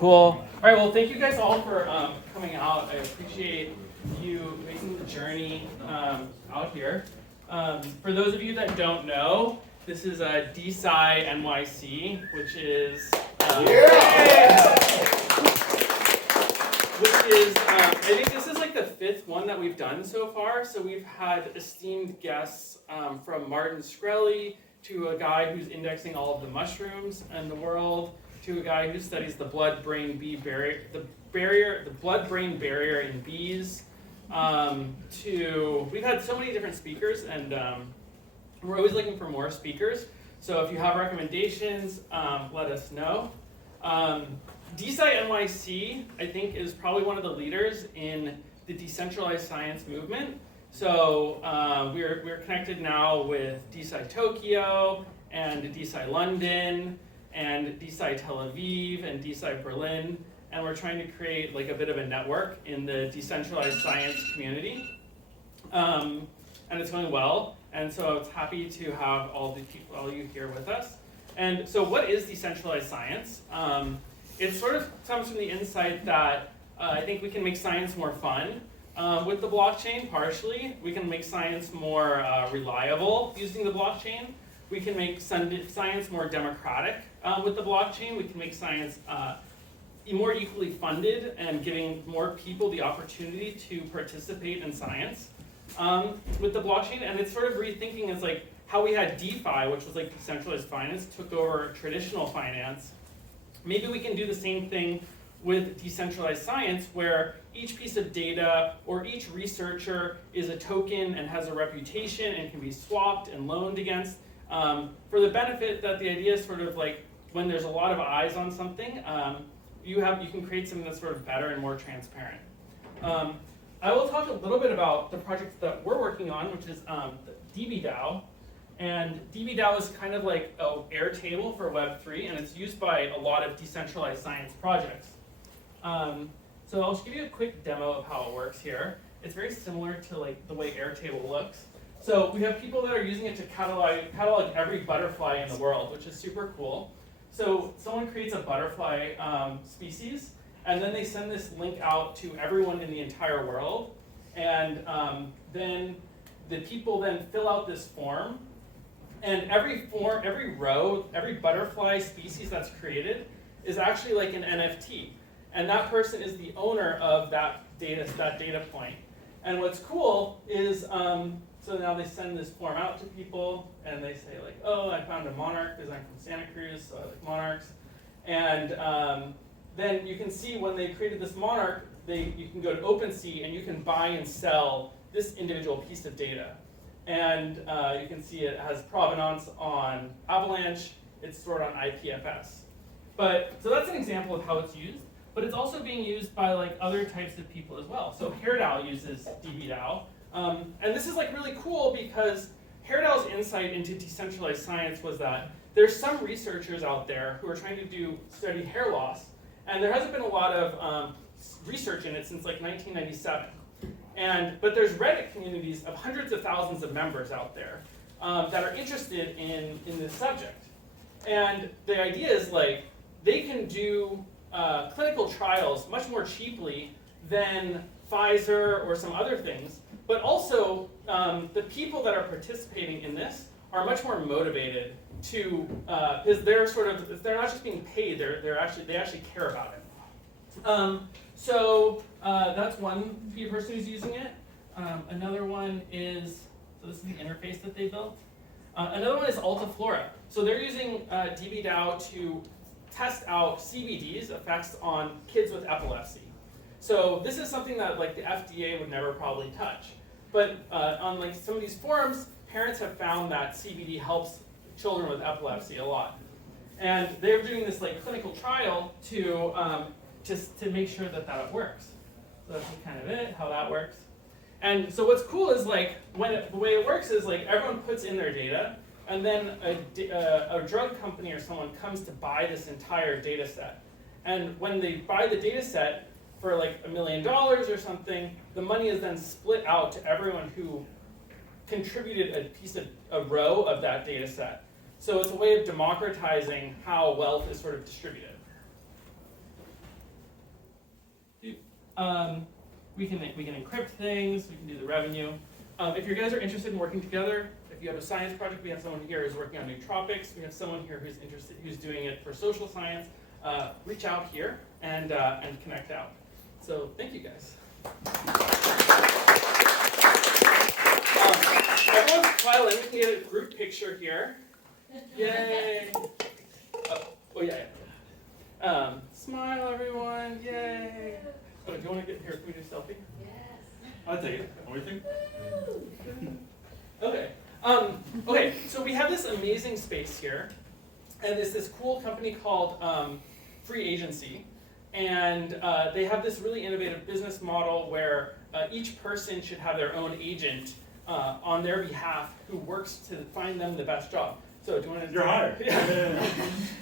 Cool. All right, well, thank you guys all for coming out. I appreciate you making the journey out here. For those of you that don't know, this is DSci NYC, which is I think this is like the 5th one that we've done so far. So we've had esteemed guests from Martin Shkreli to a guy who's indexing all of the mushrooms in the world, to a guy who studies the blood-brain barrier in bees. We've had so many different speakers, and we're always looking for more speakers. So if you have recommendations, let us know. DSci NYC, I think, is probably one of the leaders in the decentralized science movement. So we're connected now with DSci Tokyo and DSci London and DSci Tel Aviv and DSci Berlin, and we're trying to create like a bit of a network in the decentralized science community, and it's going well. And so I was happy to have all you here with us. And so, what is decentralized science? It sort of comes from the insight that I think we can make science more fun with the blockchain. Partially, we can make science more reliable using the blockchain. We can make science more democratic with the blockchain. We can make science more equally funded and giving more people the opportunity to participate in science with the blockchain. And it's sort of rethinking as like how we had DeFi, which was like decentralized finance, took over traditional finance. Maybe we can do the same thing with decentralized science, where each piece of data or each researcher is a token and has a reputation and can be swapped and loaned against, for the benefit that the idea is sort of like when there's a lot of eyes on something, you can create something that's sort of better and more transparent. I will talk a little bit about the project that we're working on, which is DBDAO. And DBDAO is kind of like an Airtable for Web3, and it's used by a lot of decentralized science projects. So I'll just give you a quick demo of how it works here. It's very similar to like the way Airtable looks. So we have people that are using it to catalog every butterfly in the world, which is super cool. So someone creates a butterfly species, and then they send this link out to everyone in the entire world. And then the people then fill out this form. And every row, every butterfly species that's created is actually like an NFT. And that person is the owner of that data point. And what's cool is, so now they send this form out to people, and they say like, oh, I found a monarch because I'm from Santa Cruz, so I like monarchs. And then you can see when they created this monarch, you can go to OpenSea and you can buy and sell this individual piece of data. And you can see it has provenance on Avalanche. It's stored on IPFS. So that's an example of how it's used. But it's also being used by like other types of people as well. So HairDAO uses DBDAO. And this is like really cool because HairDAO's insight into decentralized science was that there's some researchers out there who are trying to study hair loss. And there hasn't been a lot of research in it since like 1997. But there's Reddit communities of hundreds of thousands of members out there that are interested in this subject. And the idea is like they can do clinical trials much more cheaply than Pfizer or some other things. But also the people that are participating in this are much more motivated to because they're not just being paid. They actually care about it. So that's one person who's using it. Another one is, so this is the interface that they built. Another one is Altaflora. So they're using DBDAO to test out CBD's effects on kids with epilepsy. So this is something that like the FDA would never probably touch. But on like some of these forums, parents have found that CBD helps children with epilepsy a lot. And they're doing this like clinical trial to make sure that it works. So that's kind of it, how that works. And so what's cool is like the way it works is like everyone puts in their data, and then a drug company or someone comes to buy this entire data set. And when they buy the data set for like $1 million or something, the money is then split out to everyone who contributed a row of that data set. So it's a way of democratizing how wealth is sort of distributed. We can encrypt things. We can do the revenue. If you guys are interested in working together, if you have a science project, we have someone here who's working on nootropics. We have someone here who's doing it for social science. Reach out here and connect out. So thank you guys. Everyone file in. We can get a group picture here. Yay! Oh yeah. Smile, everyone! Yay! Oh, do you want to get here? Can we do a selfie? Yes. I'll take it. What do you think? Okay. Okay. So we have this amazing space here, and there's this cool company called Free Agency, and they have this really innovative business model where each person should have their own agent on their behalf who works to find them the best job. So do you want to? You're hired. Yeah.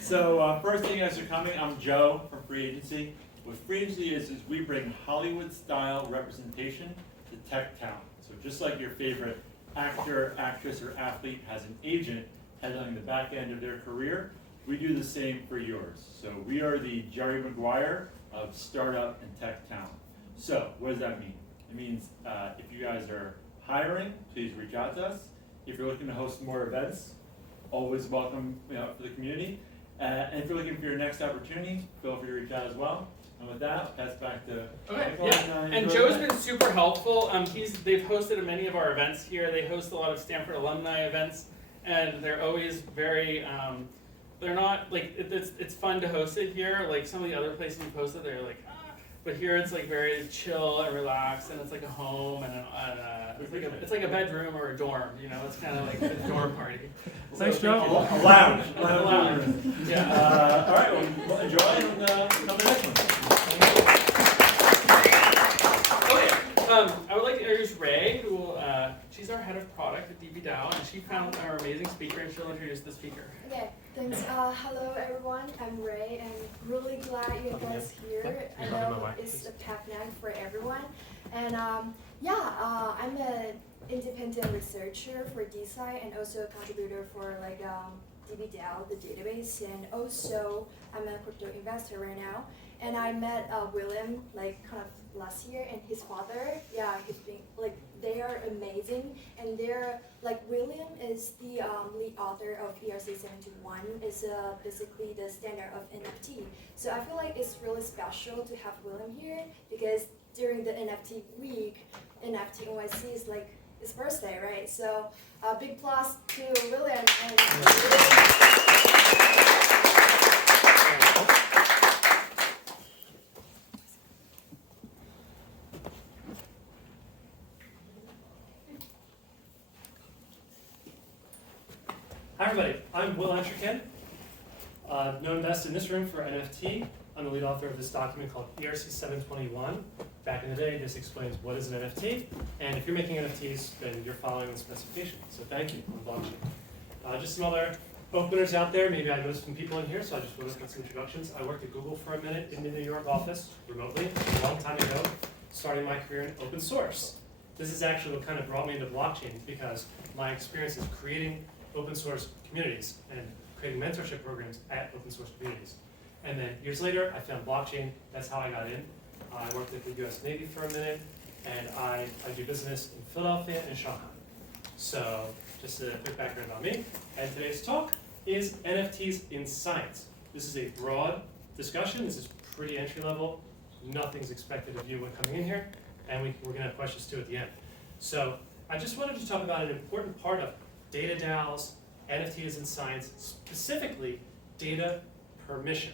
So first thing as you're coming, I'm Joe from Free Agency. What Free Agency is we bring Hollywood-style representation to tech town. So just like your favorite actor, actress, or athlete has an agent handling the back end of their career, we do the same for yours. So we are the Jerry Maguire of startup and tech town. So what does that mean? It means if you guys are hiring, please reach out to us. If you're looking to host more events, always welcome for the community. And if you're looking for your next opportunity, feel free to reach out as well. And with that, I'll pass back to Okay, Michael. yeah. And Joe's been super helpful. They've hosted many of our events here. They host a lot of Stanford alumni events, and they're always very. They're not like it's fun to host it here. Like some of the other places we've hosted, they're like, but here it's like very chill and relaxed, and it's like a home and it's like a bedroom or a dorm. You know, it's kind of like a dorm party. Thanks, So Joe. A lounge. Yeah. All right. Well, enjoy and come to the next one. Okay. I would like to introduce Ray, who will, she's our head of product at DBDAO, and she found our amazing speaker, and she'll introduce the speaker. Okay, thanks. Hello everyone, I'm Ray, and really glad you guys here. I know it's a packed night for everyone. And I'm an independent researcher for DeSci and also a contributor for DBDAO, the database, and also I'm a crypto investor right now. And I met William kind of last year, and his father. Yeah, he's been they are amazing, and they're William is the lead author of ERC-71. It's basically the standard of NFT. So I feel like it's really special to have William here because during the NFT week, NFT NYC is his birthday, right? So big plus to William. Hi everybody, I'm Will Entriken, known best in this room for NFT. I'm the lead author of this document called ERC-721. Back in the day, this explains what is an NFT, and if you're making NFTs, then you're following the specifications. So thank you on blockchain. Just some other openers out there. Maybe I noticed some people in here, so I just want to put some introductions. I worked at Google for a minute in the New York office, remotely, a long time ago, starting my career in open source. This is actually what kind of brought me into blockchain because my experience is creating open source communities and creating mentorship programs at open source communities. And then years later, I found blockchain. That's how I got in. I worked at the US Navy for a minute, and I do business in Philadelphia and Shanghai. So just a quick background about me. And today's talk is NFTs in science. This is a broad discussion. This is pretty entry level. Nothing's expected of you when coming in here. And we're going to have questions too at the end. So I just wanted to talk about an important part of data DAOs, NFTs in science, specifically data permission.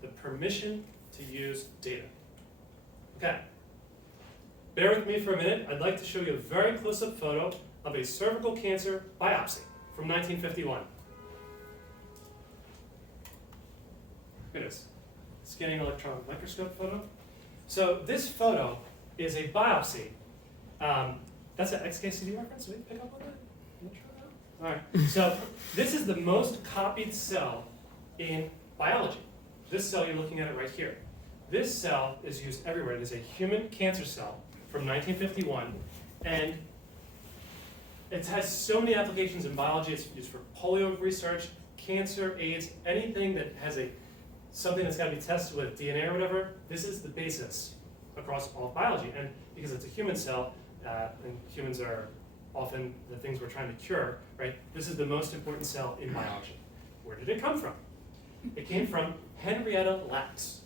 The permission to use data. Okay. Bear with me for a minute. I'd like to show you a very close-up photo of a cervical cancer biopsy from 1951. Look at this. Scanning electron microscope photo. So this photo is a biopsy. That's an XKCD reference. Did we pick up on that? All right. So this is the most copied cell in biology. This cell, you're looking at it right here. This cell is used everywhere. There's a human cancer cell from 1951, and it has so many applications in biology. It's used for polio research, cancer, AIDS, anything that has something that's got to be tested with DNA or whatever. This is the basis across all of biology. And because it's a human cell, and humans are often the things we're trying to cure, right? This is the most important cell in biology. Where did it come from? It came from Henrietta Lacks.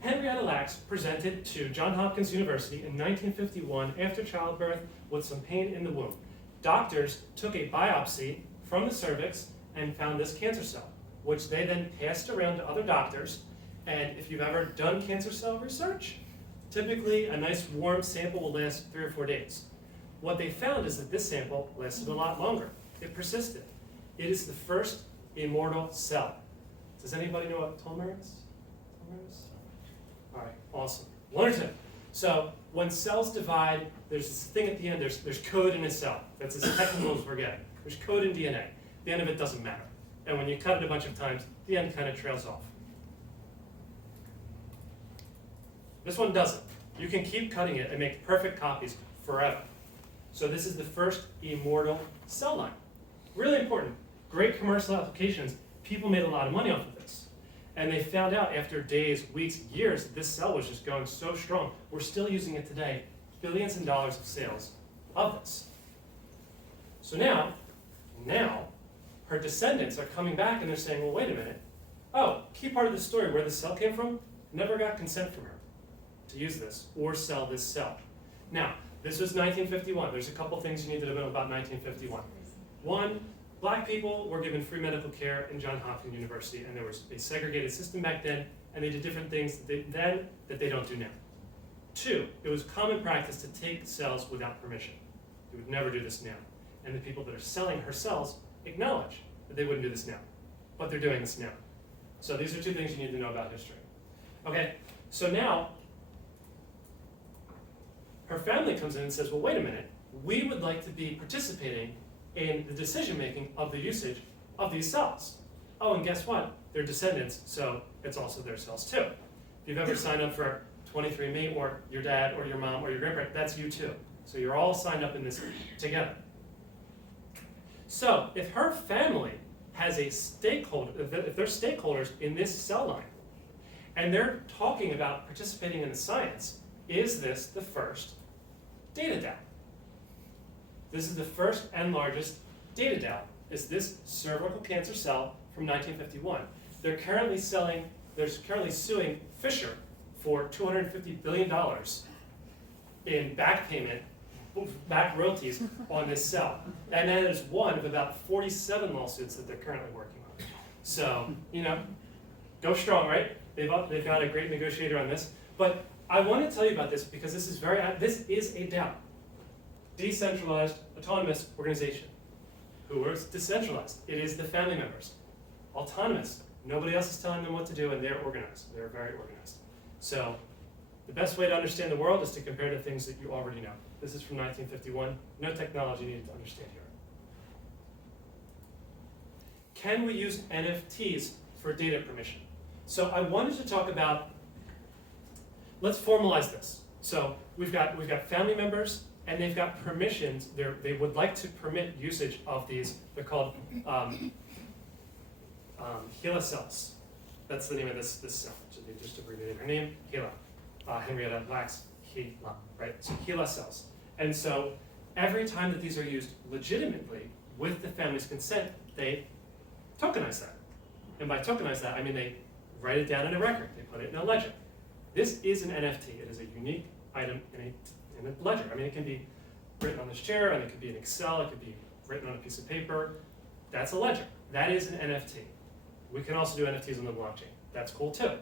Henrietta Lacks presented to Johns Hopkins University in 1951 after childbirth with some pain in the womb. Doctors took a biopsy from the cervix and found this cancer cell, which they then passed around to other doctors. And if you've ever done cancer cell research, typically a nice warm sample will last 3 or 4 days. What they found is that this sample lasted a lot longer. It persisted. It is the first immortal cell. Does anybody know what telomere is? All right, awesome. 1 or 2. So when cells divide, there's this thing at the end, there's code in a cell. That's as technical as we're getting. There's code in DNA. The end of it doesn't matter. And when you cut it a bunch of times, the end kind of trails off. This one doesn't. You can keep cutting it and make perfect copies forever. So this is the first immortal cell line. Really important. Great commercial applications. People made a lot of money off of this. And they found out after days, weeks, years, this cell was just going so strong. We're still using it today. Billions in dollars of sales of this. So now, her descendants are coming back and they're saying, well, wait a minute. Oh, key part of the story, where the cell came from, never got consent from her to use this or sell this cell. Now, this was 1951. There's a couple things you need to know about 1951. One, black people were given free medical care in Johns Hopkins University, and there was a segregated system back then, and they did different things then that they don't do now. 2, it was common practice to take cells without permission. They would never do this now. And the people that are selling her cells acknowledge that they wouldn't do this now, but they're doing this now. So these are 2 things you need to know about history. Okay, so now, her family comes in and says, well, wait a minute, we would like to be participating in the decision-making of the usage of these cells. Oh, and guess what? They're descendants, so it's also their cells too. If you've ever signed up for 23andMe, or your dad, or your mom, or your grandparent, that's you too. So you're all signed up in this together. So if her family has a stakeholder, if they're stakeholders in this cell line, and they're talking about participating in the science, is this the first data DAO? This is the first and largest data DAO, is this cervical cancer cell from 1951. They're currently suing Fisher for $250 billion in back royalties on this cell. And that is one of about 47 lawsuits that they're currently working on. So, go strong, right? They've got a great negotiator on this. But I want to tell you about this because this is a DAO. Decentralized, autonomous organization. Who is decentralized? It is the family members. Autonomous. Nobody else is telling them what to do, and they're organized. They're very organized. So the best way to understand the world is to compare to things that you already know. This is from 1951. No technology needed to understand here. Can we use NFTs for data permission? So I wanted to talk about, let's formalize this. So we've got family members, and they've got permissions. They would like to permit usage of these. They're called HeLa cells. That's the name of this cell. So they just abbreviated her name, HeLa. Henrietta Lacks, HeLa, right? So HeLa cells. And so every time that these are used legitimately with the family's consent, they tokenize that. And by tokenize that, I mean they write it down in a record. They put it in a ledger. This is an NFT. It is a unique item in a ledger. I mean, it can be written on this chair, and it could be in Excel, it could be written on a piece of paper. That's a ledger. That is an NFT. We can also do NFTs on the blockchain. That's cool too.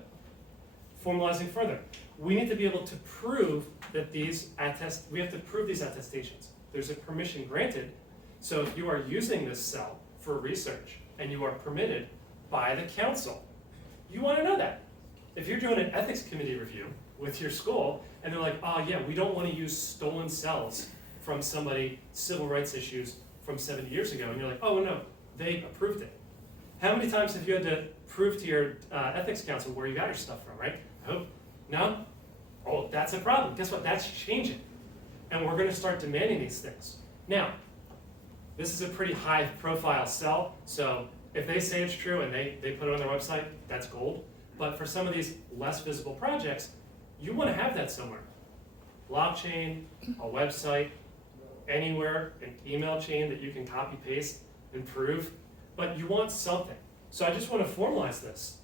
Formalizing further, we need to be able to prove that we have to prove these attestations. There's a permission granted. So if you are using this cell for research and you are permitted by the council, you want to know that. If you're doing an ethics committee review with your school, and they're like, oh yeah, we don't want to use stolen cells from somebody, civil rights issues from 70 years ago, and you're like, oh no, they approved it. How many times have you had to prove to your ethics council where you got your stuff from, right? I hope, no? Oh, that's a problem. Guess what? That's changing. And we're going to start demanding these things. Now, this is a pretty high profile cell, so if they say it's true and they put it on their website, that's gold. But for some of these less visible projects, You want to have that somewhere. Blockchain, a website, anywhere, an email chain that you can copy, paste, improve, but you want something. So I just want to formalize this.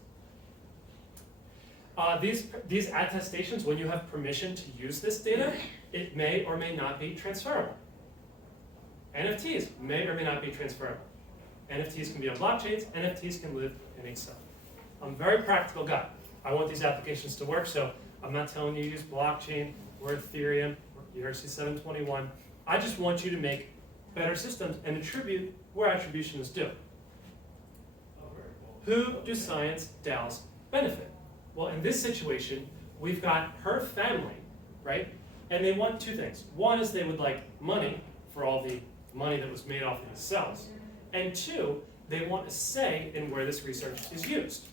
These attestations, when you have permission to use this data, it may or may not be transferable. NFTs may or may not be transferable. NFTs can be on blockchains, NFTs can live in Excel. I'm a very practical guy. I want these applications to work, so I'm not telling you to use blockchain or Ethereum or ERC 721. I just want you to make better systems and attribute where attribution is due. Who do science DAOs benefit? Well, in this situation, we've got her family, right? And they want two things. One is they would like money for all the money that was made off of the cells. And two, they want a say in where this research is used.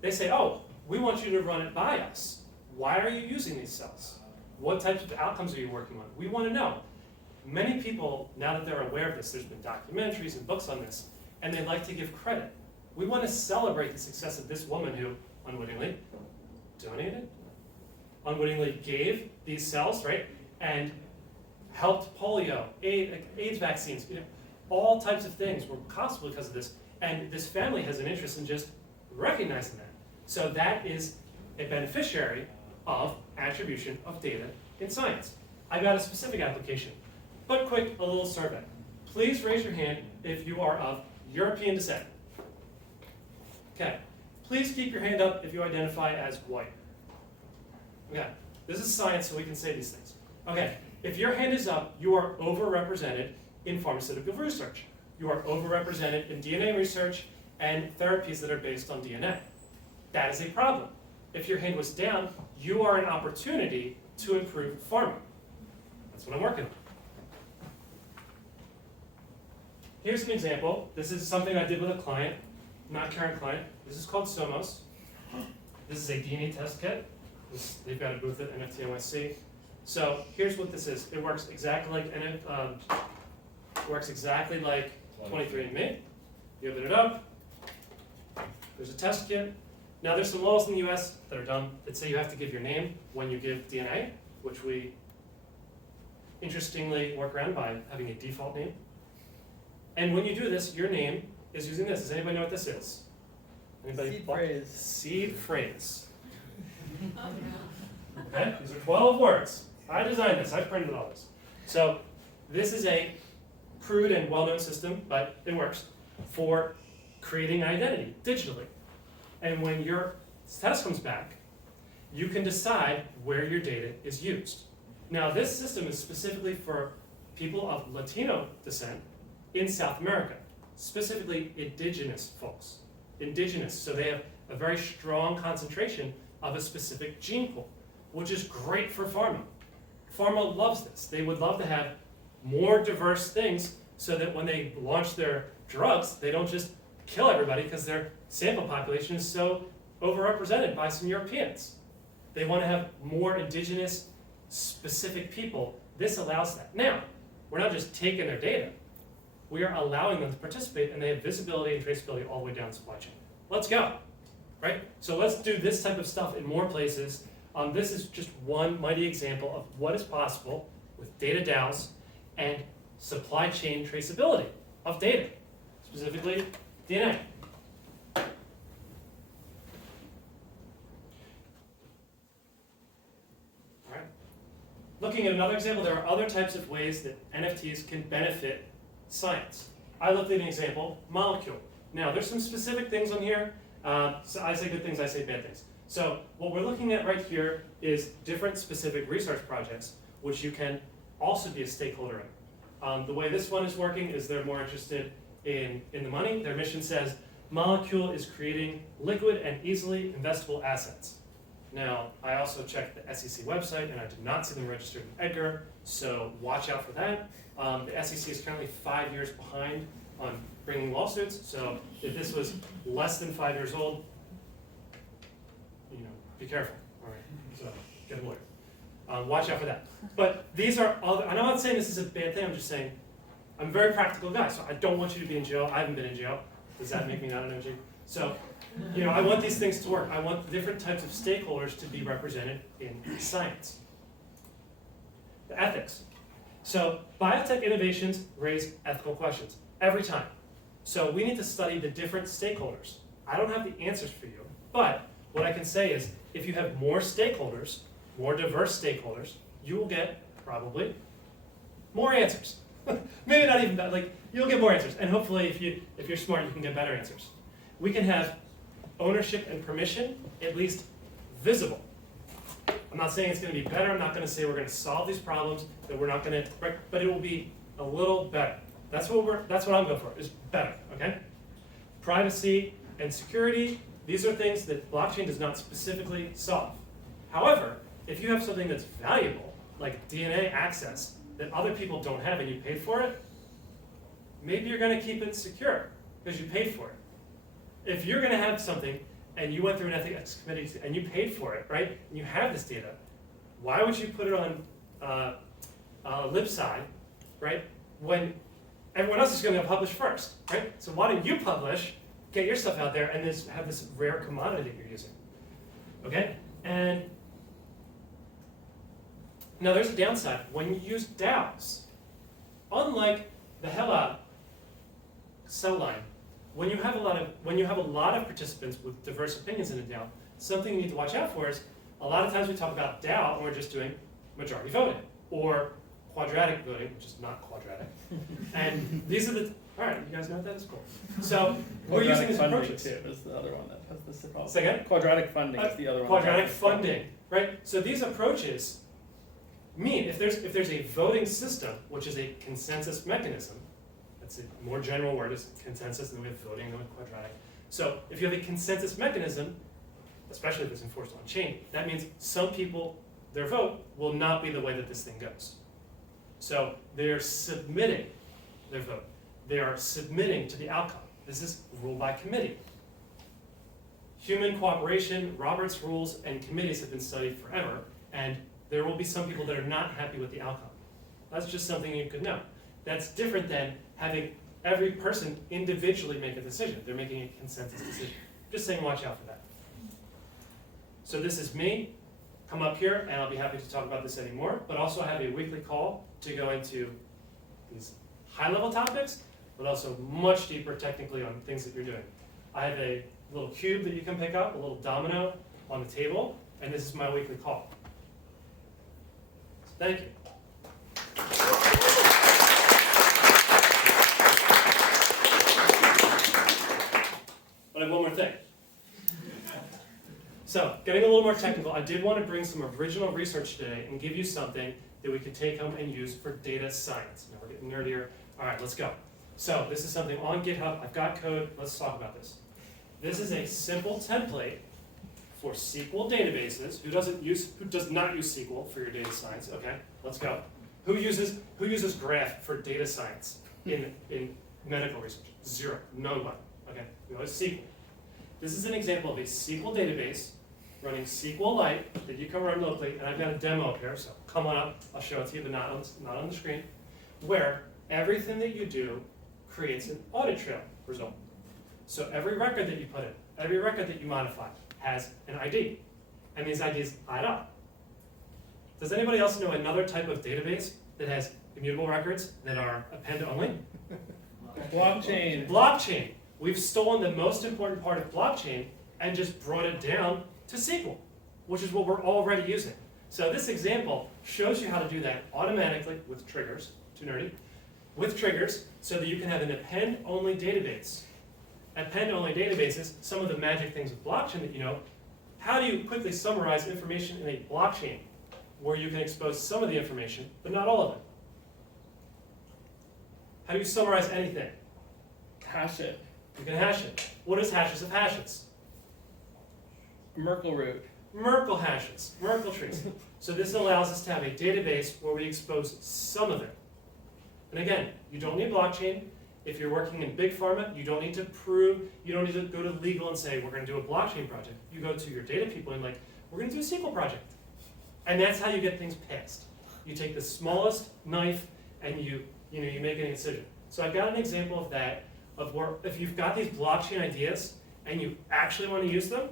They say, oh, we want you to run it by us. Why are you using these cells? What types of outcomes are you working on? We want to know. Many people, now that they're aware of this, there's been documentaries and books on this, and they like to give credit. We want to celebrate the success of this woman who unwittingly donated, unwittingly gave these cells, right? And helped polio, AIDS vaccines, all types of things were possible because of this. And this family has an interest in just recognizing that. So that is a beneficiary of attribution of data in science. I got a specific application, but quick, a little survey. Please raise your hand if you are of European descent. Okay, please keep your hand up if you identify as white. Okay, this is science, so we can say these things. Okay, if your hand is up, you are overrepresented in pharmaceutical research. You are overrepresented in DNA research and therapies that are based on DNA. That is a problem. If your hand was down, you are an opportunity to improve pharma. That's what I'm working on. Here's an example. This is something I did with a client, not current client. This is called Somos. This is a DNA test kit. They've got a booth at NFT NYC. So here's what this is. It works exactly like 23andMe. You open it up. There's a test kit. Now there's some laws in the US that are dumb that say you have to give your name when you give DNA, which we interestingly work around by having a default name. And when you do this, your name is using this. Does anybody know what this is? Anybody? Seed phrase. Seed phrase. Okay, these are 12 words. I designed this, I printed all this. So this is a crude and well-known system, but it works for creating identity digitally. And when your test comes back, you can decide where your data is used. Now this system is specifically for people of Latino descent in South America, specifically indigenous folks. Indigenous, so they have a very strong concentration of a specific gene pool, which is great for pharma. Pharma loves this. They would love to have more diverse things so that when they launch their drugs, they don't just kill everybody because their sample population is so overrepresented by some Europeans. They want to have more indigenous, specific people. This allows that. Now, we're not just taking their data. We are allowing them to participate, and they have visibility and traceability all the way down the supply chain. Let's go, right? So let's do this type of stuff in more places. This is just one mighty example of what is possible with data DAOs and supply chain traceability of data, specifically DNA. All right. Looking at another example, there are other types of ways that NFTs can benefit science. I looked at an example, molecule. Now, there's some specific things on here. So I say good things, I say bad things. So what we're looking at right here is different specific research projects, which you can also be a stakeholder in. The way this one is working is they're more interested in the money. Their mission says, molecule is creating liquid and easily investable assets. Now, I also checked the SEC website, and I did not see them registered in Edgar, so watch out for that. The SEC is currently 5 years behind on bringing lawsuits, so if this was less than 5 years old, be careful, all right, so get a lawyer. Watch out for that. But these are other, and I'm not saying this is a bad thing, I'm just saying, I'm a very practical guy, so I don't want you to be in jail. I haven't been in jail. Does that make me not an MG? So, I want these things to work. I want different types of stakeholders to be represented in science. The ethics. So, biotech innovations raise ethical questions every time. So, we need to study the different stakeholders. I don't have the answers for you, but what I can say is if you have more stakeholders, more diverse stakeholders, you will get probably more answers. Maybe not even that, you'll get more answers. And hopefully if you're smart, you can get better answers. We can have ownership and permission at least visible. I'm not saying it's going to be better. I'm not going to say we're going to solve these problems, that we're not going to, but it will be a little better. That's what I'm going for, is better, okay? Privacy and security, these are things that blockchain does not specifically solve. However, if you have something that's valuable, like DNA access, that other people don't have and you paid for it, maybe you're going to keep it secure because you paid for it. If you're going to have something and you went through an ethics committee and you paid for it, right, and you have this data, why would you put it on LibSci, right, when everyone else is going to publish first, right? So why don't you publish, get your stuff out there, and have this rare commodity that you're using, okay? And now there's a downside. When you use DAOs, unlike the HELA cell line, when you have a lot of participants with diverse opinions in a DAO, something you need to watch out for is a lot of times we talk about DAO and we're just doing majority voting or quadratic voting, which is not quadratic. And these are the all right. You guys know what that is? Cool. So we're using these approaches. Too is the other one that has this problem. Say again? Quadratic funding is the other one. Quadratic funding, right? So these approaches mean if there's a voting system, which is a consensus mechanism, that's a more general word, is consensus, and we have voting and we have quadratic. So if you have a consensus mechanism, especially if it's enforced on chain, that means some people, their vote will not be the way that this thing goes. So they're submitting their vote. They are submitting to the outcome. This is ruled by committee. Human cooperation, Robert's rules, and committees have been studied forever, and there will be some people that are not happy with the outcome. That's just something you could know. That's different than having every person individually make a decision. They're making a consensus decision. Just saying, watch out for that. So this is me. Come up here, and I'll be happy to talk about this anymore, but also I have a weekly call to go into these high-level topics, but also much deeper technically on things that you're doing. I have a little cube that you can pick up, a little domino on the table, and this is my weekly call. So thank you. But I have one more thing. So, getting a little more technical, I did want to bring some original research today and give you something that we could take home and use for data science. Now we're getting nerdier. All right, let's go. So, this is something on GitHub. I've got code. Let's talk about this. This is a simple template for SQL databases. Who does not use SQL for your data science? Okay, let's go. Who uses graph for data science in medical research? Zero. No one. Okay, we always SQL. This is an example of a SQL database running SQLite that you can run locally, and I've got a demo up here, so come on up, I'll show it to you, but not on the screen, where everything that you do creates an audit trail result. So every record that you put in, every record that you modify has an ID, and these IDs add up. Does anybody else know another type of database that has immutable records that are append only? Blockchain. Blockchain. We've stolen the most important part of blockchain and just brought it down to SQL, which is what we're already using. So this example shows you how to do that automatically with triggers, too nerdy, with triggers so that you can have an append-only database. Append-only databases, some of the magic things of blockchain that you know, how do you quickly summarize information in a blockchain where you can expose some of the information, but not all of it? How do you summarize anything? Hash it. You can hash it. What is hashes of hashes? Merkle root. Merkle hashes, Merkle trees. So this allows us to have a database where we expose some of it. And again, you don't need blockchain. If you're working in big pharma, you don't need to prove, you don't need to go to legal and say, we're going to do a blockchain project. You go to your data people and like, we're going to do a SQL project. And that's how you get things passed. You take the smallest knife and you make an incision. So I've got an example of that, of where if you've got these blockchain ideas and you actually want to use them,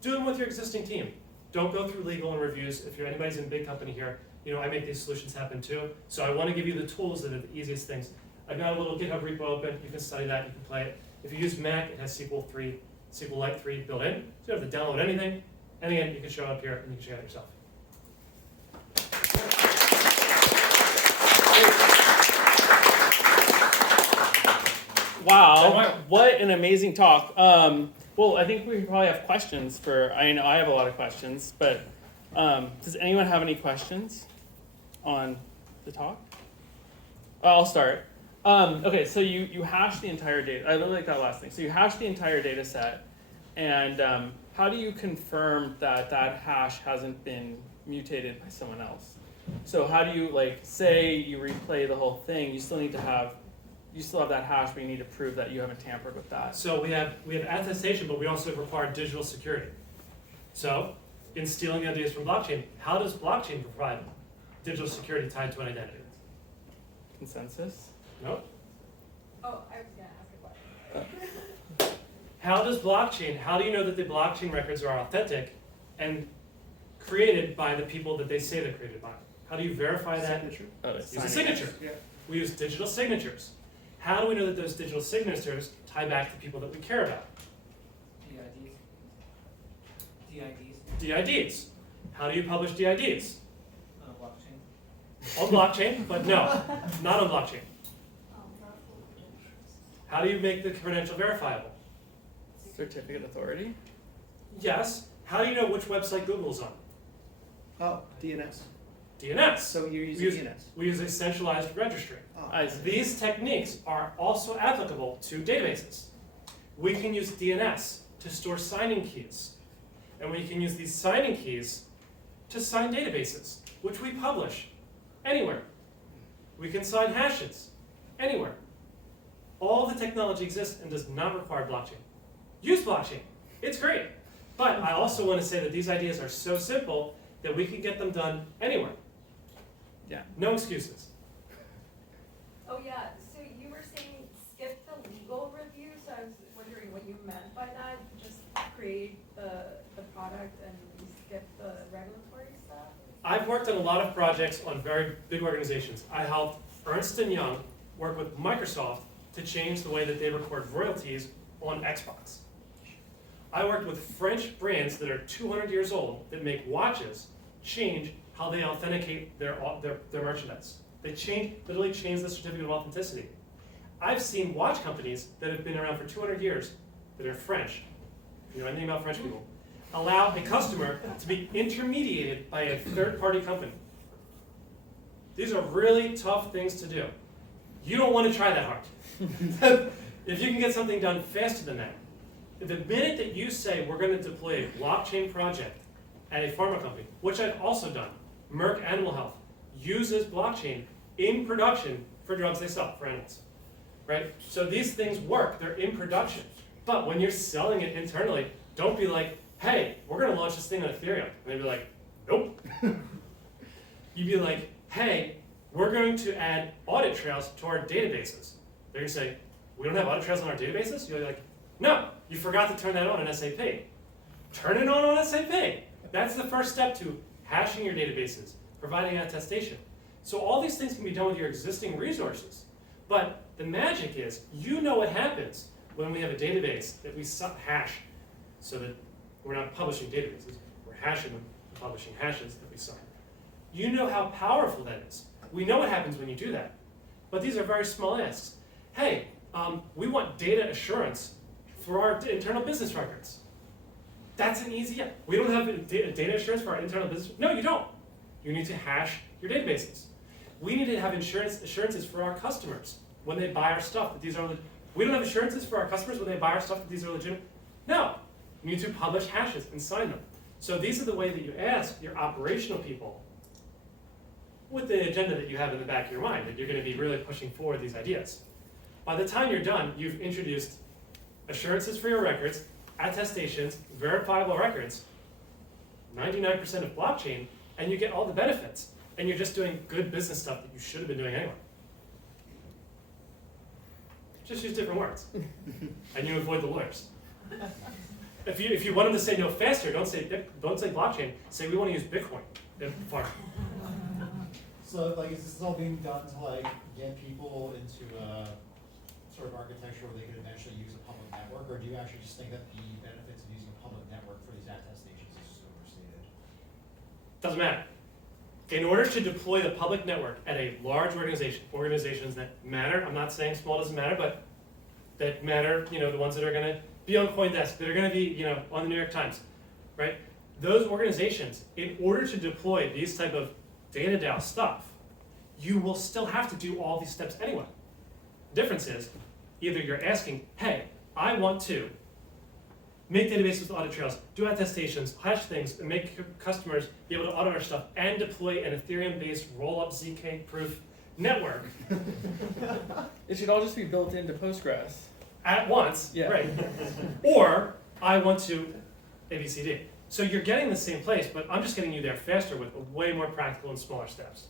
do them with your existing team. Don't go through legal and reviews. If anybody's in a big company here, I make these solutions happen too. So I want to give you the tools that are the easiest things. I've got a little GitHub repo open. You can study that. You can play it. If you use Mac, it has SQLite 3 built in. So you don't have to download anything. And again, you can show up here and you can check it out yourself. Wow, what an amazing talk. Well, I think we probably have questions I know I have a lot of questions, but does anyone have any questions on the talk? I'll start. Okay, so you hash the entire data. I really like that last thing. So you hash the entire data set, and how do you confirm that hash hasn't been mutated by someone else? So how do you, say you replay the whole thing, you still have that hash, but you need to prove that you haven't tampered with that. So we have attestation, but we also require digital security. So in stealing the ideas from blockchain, how does blockchain provide digital security tied to an identity? Consensus? No. Oh, I was going to ask a question. How do you know that the blockchain records are authentic and created by the people that they say they're created by? How do you verify that? Signature. Use a signature. Yeah. We use digital signatures. How do we know that those digital signatures tie back to people that we care about? DIDs. How do you publish DIDs? Blockchain. On blockchain, but no, not on blockchain. How do you make the credential verifiable? Certificate authority? Yes. How do you know which website Google's on? Oh, DNS. DNS. So you're We using use, DNS. we use a centralized registry. Oh. I see. These techniques are also applicable to databases. We can use DNS to store signing keys. And we can use these signing keys to sign databases, which we publish anywhere. We can sign hashes anywhere. All the technology exists and does not require blockchain. Use blockchain. It's great. But I also want to say that these ideas are so simple that we can get them done anywhere. Yeah. No excuses. Oh yeah, so you were saying skip the legal review, so I was wondering what you meant by that. Just create the product and you skip the regulatory stuff? I've worked on a lot of projects on very big organizations. I helped Ernst & Young work with Microsoft to change the way that they record royalties on Xbox. I worked with French brands that are 200 years old that make watches change how they authenticate their merchandise. They literally change the certificate of authenticity. I've seen watch companies that have been around for 200 years that are French, if you know anything about French people, allow a customer to be intermediated by a third-party company. These are really tough things to do. You don't want to try that hard. If you can get something done faster than that, the minute that you say we're going to deploy a blockchain project at a pharma company, which I've also done, Merck Animal Health uses blockchain in production for drugs they sell for animals, right? So these things work, they're in production. But when you're selling it internally, don't be like, hey, we're going to launch this thing on Ethereum. And they'd be like, nope. You'd be like, hey, we're going to add audit trails to our databases. They're going to say, we don't have audit trails on our databases? You're like, no, you forgot to turn that on in SAP. Turn it on SAP. That's the first step to hashing your databases, providing attestation. So all these things can be done with your existing resources. But the magic is, you know what happens when we have a database that we hash so that we're not publishing databases, we're hashing them and publishing hashes that we sign. You know how powerful that is. We know what happens when you do that. But these are very small asks. Hey, we want data assurance for our internal business records. That's an easy, yeah. We don't have data assurance for our internal business. No, you don't. You need to hash your databases. We need to have assurances for our customers when they buy our stuff that these are we don't have assurances for our customers when they buy our stuff that these are legitimate. No, you need to publish hashes and sign them. So these are the way that you ask your operational people with the agenda that you have in the back of your mind, that you're going to be really pushing forward these ideas. By the time you're done, you've introduced assurances for your records, attestations, verifiable records, 99% of blockchain, and you get all the benefits. And you're just doing good business stuff that you should have been doing anyway. Just use different words. And you avoid the lawyers. If you want them to say no faster, don't say blockchain. Say we want to use Bitcoin. Fine. So like, is this all being done to like get people into a sort of architecture where they could eventually use a public network, or do you actually just think that the benefits of using a public network for these attestations is just overstated? Doesn't matter. In order to deploy the public network at a large organization, organizations that matter, I'm not saying small doesn't matter, but that matter, you know, the ones that are going to be on CoinDesk, that are going to be, you know, on the New York Times, right? Those organizations, in order to deploy these type of data DAO stuff, you will still have to do all these steps anyway. The difference is, either you're asking, hey, I want to make databases with audit trails, do attestations, hash things, and make customers be able to audit our stuff, and deploy an Ethereum-based roll-up ZK-proof network It should all just be built into Postgres. at once, Yeah. right? Or I want to ABCD. So you're getting the same place, but I'm just getting you there faster with way more practical and smaller steps.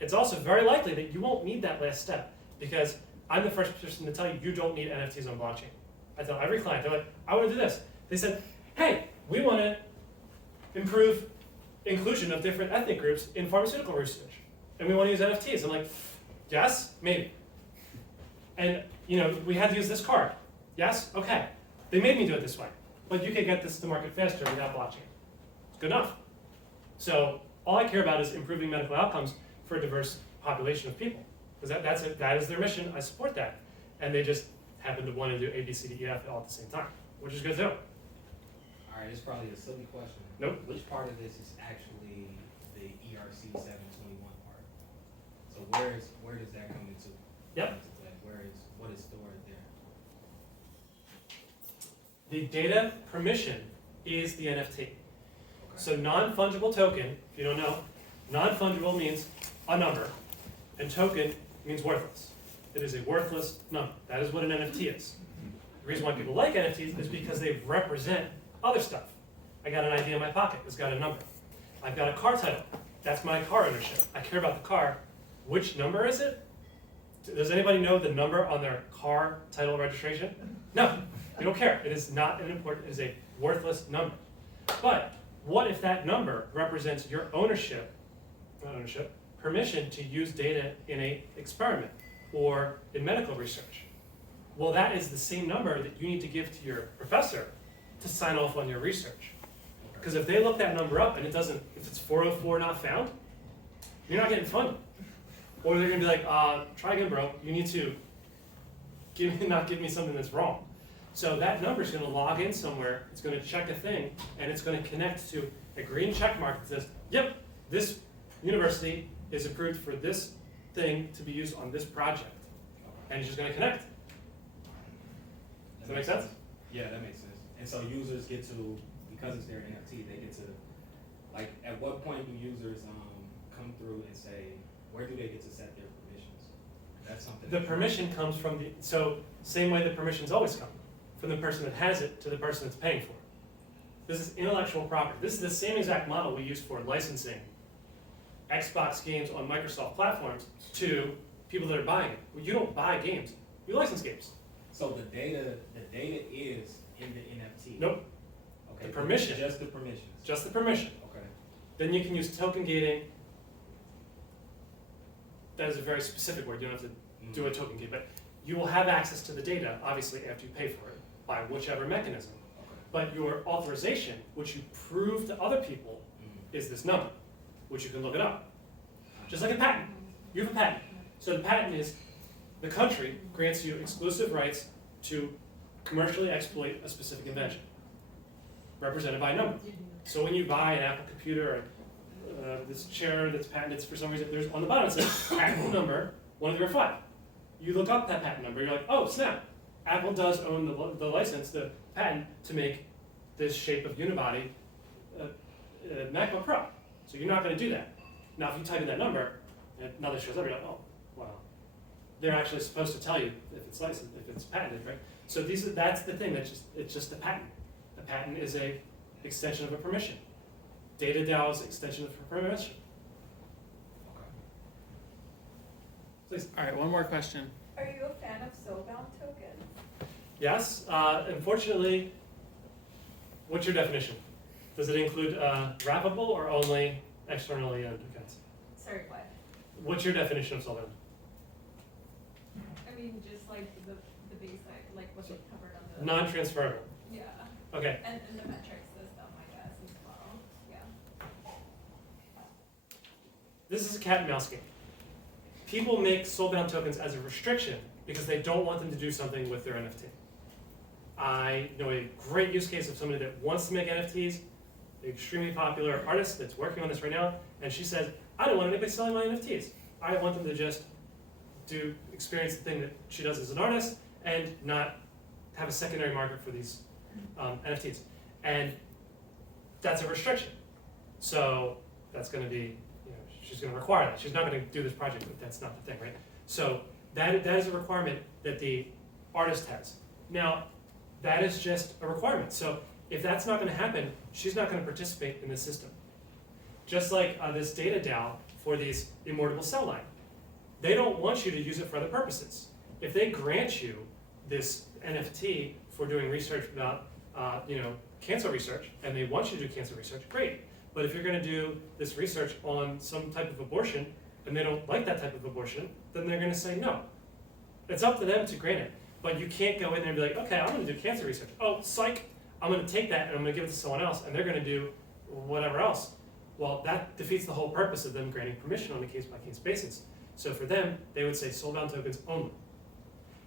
It's also very likely that you won't need that last step, because I'm the first person to tell you you don't need NFTs on blockchain. I tell every client, they're like, I want to do this. They said, hey, we want to improve inclusion of different ethnic groups in pharmaceutical research, and we want to use NFTs. I'm like, yes, maybe. And you know, we had to use this card. Yes, okay. They made me do it this way, but you can get this to market faster without blockchain. It's good enough. So all I care about is improving medical outcomes for a diverse population of people, because that is their mission. I support that, and they just happen to want to do A, B, C, D, E, F all at the same time, which is good too. All right, it's probably a silly question. Nope. Which part of this is actually the ERC 721 part? So where does that come into? Yep. into play? What is stored there? The data permission is the NFT. So non-fungible token, if you don't know, non-fungible means a number, and token means worthless. It is a worthless number. That is what an NFT is. The reason why people like NFTs is because they represent other stuff. I got an ID in my pocket. It's got a number. I've got a car title. That's my car ownership. I care about the car. Which number is it? Does anybody know the number on their car title registration? No, they don't care. It is not an important, it is a worthless number. But what if that number represents your ownership, not ownership, permission to use data in an experiment or in medical research? Well, that is the same number that you need to give to your professor to sign off on your research. Because if they look that number up and it doesn't, if it's 404 not found, you're not getting funded. Or they're gonna be like, try again, bro. You need to not give me something that's wrong. So that number is gonna log in somewhere, it's gonna check a thing, and it's gonna connect to a green check mark that says, yep, this university is approved for this thing to be used on this project. And it's just gonna connect. Does that make sense? Yeah, that makes sense. And so users get to, because it's their NFT, they get to, like, at what point do users come through and say, where do they get to set their permissions? That's something. The permission comes from the, so same way the permissions always come, from the person that has it to the person that's paying for it. This is intellectual property. This is the same exact model we use for licensing Xbox games on Microsoft platforms to people that are buying it. Well, you don't buy games, you license games. So the data is in the NFT? Nope. Okay. The permission. Just the permissions? Just the permission. Okay. Then you can use token gating. That is a very specific word, you don't have to do a token gate, but you will have access to the data, obviously, after you pay for it, by whichever mechanism. But your authorization, which you prove to other people, is this number, which you can look it up. Just like a patent. You have a patent. So the patent is, the country grants you exclusive rights to commercially exploit a specific invention, represented by a number. So when you buy an Apple computer, or this chair that's patented for some reason, there's on the bottom it says patent number 105. You look up that patent number, you're like, oh snap, Apple does own the license, the patent to make this shape of unibody MacBook Pro. So you're not going to do that. Now if you type in that number, and now that shows up, you're like, oh, wow. They're actually supposed to tell you if it's licensed, if it's patented, right? So that's the thing, it's just a patent. A patent is a extension of a permission. Data DAO is extension of a permission. Please. All right, one more question. Are you a fan of Soulbound tokens? Yes. Unfortunately, what's your definition? Does it include wrappable or only externally owned accounts? Sorry, what? What's your definition of soul-bound? I mean, just like the basic, like what they covered on the. Non-transferable. Yeah, Okay. and the metric system, I guess, as well, yeah. This is a cat and mouse game. People make soul-bound tokens as a restriction because they don't want them to do something with their NFT. I know a great use case of somebody that wants to make NFTs, an extremely popular artist that's working on this right now, and she says, I don't want anybody selling my NFTs. I want them to just experience the thing that she does as an artist and not have a secondary market for these NFTs. And that's a restriction. So that's going to be, she's going to require that. She's not going to do this project, but that's not the thing, right? So that is a requirement that the artist has. Now, that is just a requirement. So if that's not going to happen, she's not going to participate in this system. Just like this data DAO for these immortable cell line. They don't want you to use it for other purposes. If they grant you this NFT for doing research about cancer research, and they want you to do cancer research, great. But if you're going to do this research on some type of abortion, and they don't like that type of abortion, then they're going to say no. It's up to them to grant it. But you can't go in there and be like, okay, I'm going to do cancer research. Oh, psych, I'm going to take that and I'm going to give it to someone else, and they're going to do whatever else. Well, that defeats the whole purpose of them granting permission on a case-by-case basis. So for them, they would say soul-bound tokens only.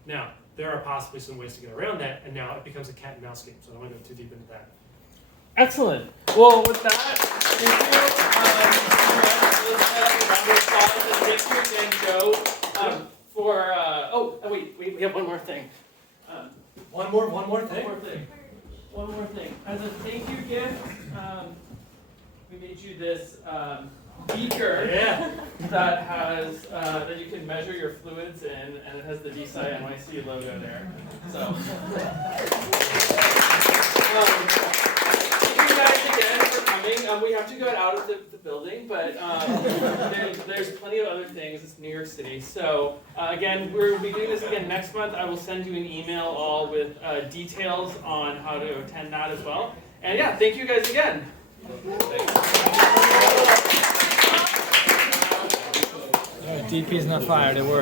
Now, there are possibly some ways to get around that, and now it becomes a cat and mouse game, so I don't want to go too deep into that. Excellent. Well, with that, thank you. Thank you again, Joe, for. Wait, we have one more thing. One more thing? One more thing. As a thank you gift, we made you this beaker that has that you can measure your fluids in, and it has the DSI NYC logo there. So. Thank you guys again for coming. We have to go out of the building, but there's plenty of other things. It's New York City. So again, we'll be doing this again next month. I will send you an email all with details on how to attend that as well. And yeah, thank you guys again. DP's not fired, it worked.